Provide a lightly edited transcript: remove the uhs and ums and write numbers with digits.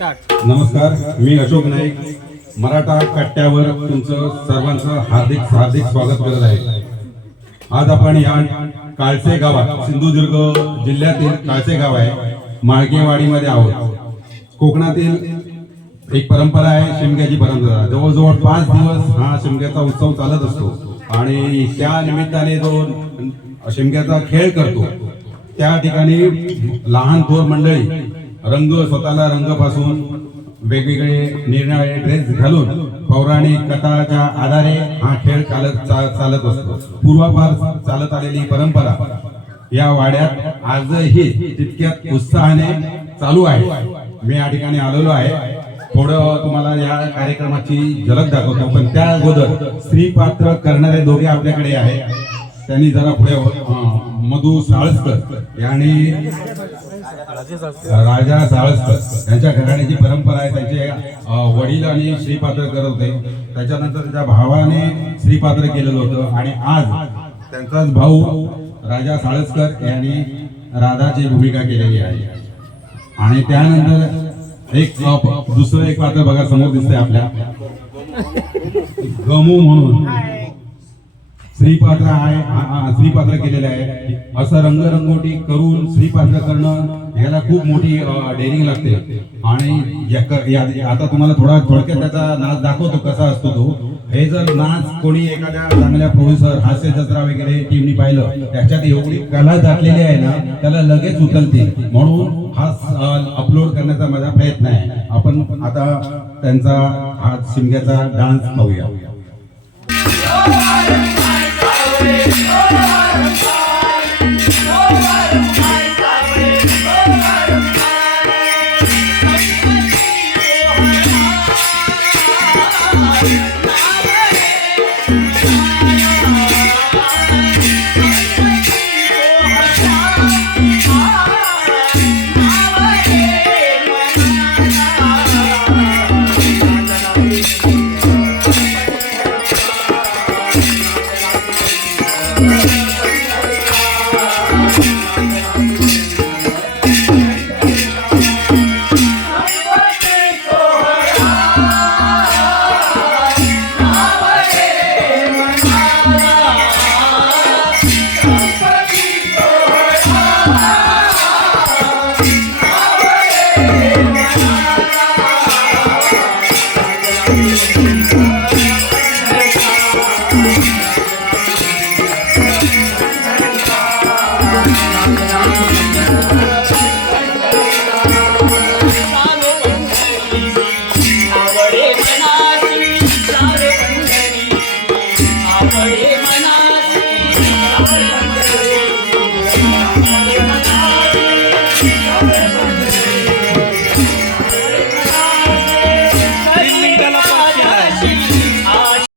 नमस्कार, मी अशोक नाईक मराठा कट्ट्यावर तुमचं सर्वांचं हार्दिक हार्दिक स्वागत करत आहे। आज आपण या काळसे गावात, सिंधुदुर्ग जिल्ह्यातील काळसे गाव आहे, माळकेवाडीमध्ये आहोत। कोकणातील एक परंपरा आहे, शिमग्याची परंपरा। जवळजवळ 5 दिवस हा शिमग्याचा उत्सव चालत असतो आणि त्या निमित्ताने जो शिमग्याचा खेळ करतो त्या ठिकाणी लहान थोर मंडळी स्वतःला रंगापासून वेगवेगळे निरनिराळे ड्रेस घालून पौराणिक कथाच्या आधारे हा खेळ चालत असतो। पूर्वापार चालत आलेली परंपरा या वाड्यात आजही तितक्यात उत्साहाने चालू आहे। मी या ठिकाणी आलेलो आहे, थोडं तुम्हाला या कार्यक्रमाची झलक दाखवतो, पण त्या अगोदर स्त्री पात्र करणारे दोघे आपल्याकडे आहे। त्यांनी जरा पुढे मधु साळसकर यांनी राजा साळसकर यांच्या घराण्याची परंपरा आहे। त्यांचे वडील आणि श्रीपात्र करत होते, त्याच्यानंतर त्याच्या भावाने श्रीपात्र केलेलं होतं आणि आज त्यांचाच भाऊ राजा साळसकर यांनी राधाची भूमिका केलेली आहे। आणि त्यानंतर एक दुसरं एक पात्र बघा समोर दिसतंय आपल्या, गमू म्हणून श्रीपात्र आहे, श्रीपात्र केलेलं आहे। असं रंगरंगोटी करून श्रीपात्र करणं याला खूप मोठी डेअरिंग लागते। आणि आता तुम्हाला थोडक्यात त्याचा नाच दाखवतो कसा असतो तो। हे जर नाच कोणी एखाद्या चांगल्या प्रोड्युसर, हास्य जत्रा वगैरे टीमनी पाहिलं, त्याच्यात एवढी कला दाखलेली आहे ना, त्याला लगेच उचलते। म्हणून हा अपलोड करण्याचा माझा प्रयत्न आहे। आपण आता त्यांचा हा शिमग्याचा डान्स पाहूया।